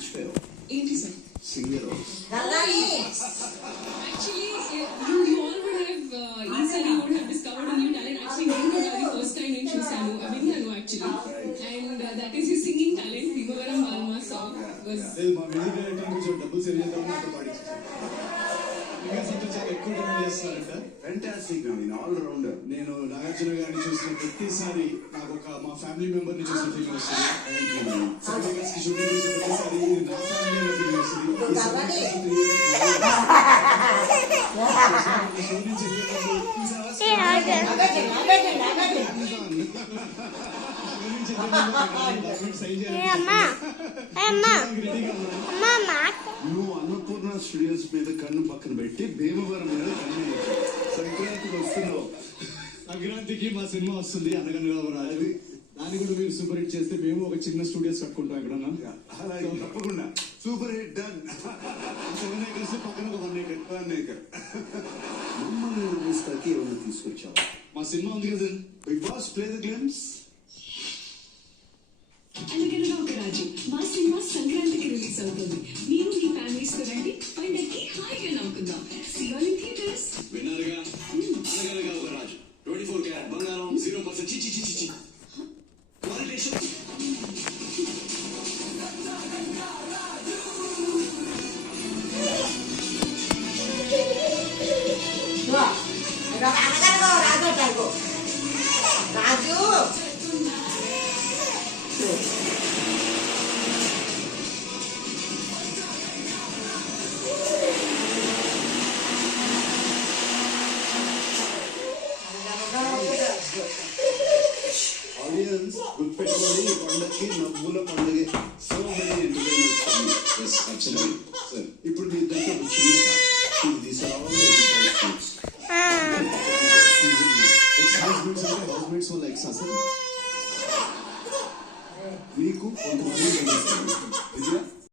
మర్చిపోయావు. ఏంటి sir? Singer. Actually, you all would have easily would have discovered a new talent. Actually, నేను కూడా అది ఫస్ట్ టైం నేను చూసాను, విన్నాను actually, and that is his singing talent. Bhimavaram Balma song was. మా music director కొంచెం డబ్బులు సేవ్ చేద్దామని పాడించారు. ఇంకా సంతోష్ చాలా ఎక్కువ డిమాండ్ చేస్తున్నారంట. Fantastic Naveen, all rounder. నేను నాగార్జున గారిని చూసిన ప్రతిసారి నాకు మా ఫ్యామిలీ మెంబర్ ని చూసిన ఫీలింగ్ వస్తుంది. సర్టిఫికెట్స్ కి షూటింగ్ చూసిన ప్రతిసారి నా ఫ్యామిలీ అన్న ఫీలింగ్ వస్తుంది. నువ్వు అన్నపూర్ణ స్టూడియోస్ మీద కన్ను పక్కన పెట్టి భీమవరం మీద కన్ను సంక్రాంతికి వస్తున్నావు. సంక్రాంతికి మా సినిమా వస్తుంది అనగనగా రాజు. దాన్ని కూడా మీరు సూపర్ హిట్ చేస్తే మేము ఒక చిన్న స్టూడియోస్ కట్టుకుంటాం ఎక్కడన్నా. అలాగే తప్పకుండా సూపర్ హిట్ డన్. 7 acres పక్కన ఒక 1 acre. 1 acre. మమ్మల్ని నిర్మిస్తాకి ఏమైనా తీసుకొచ్చావా? మా సినిమా ఉంది కదా Bigg Boss play the games. అనగనగా ఒక రాజు మా సినిమా సంక్రాంతికి రిలీజ్ అవుతుంది. మీరు మీ ఫ్యామిలీస్ తో రండి, పండక్కి హాయిగా నవ్వుకుందాం. శివాలయం థియేటర్స్. విన్నారుగా, అనగనగా ఒక రాజు 24 క్యారెట్ బంగారం 0% చిచి క్వాలిటేషన్. రాజు ఆడియన్స్ గుర్తుపెట్టుకోండి, ఈ పండుగకి నవ్వుల పండుగ. So many entertainers. సార్ ఇప్పుడు మీ దగ్గర ఒక చిన్న దీస్ ఆర్ ఆల్ హౌస్మేట్స్ వాళ్ళ ఎక్సా సార్. మీకు కొంతమంది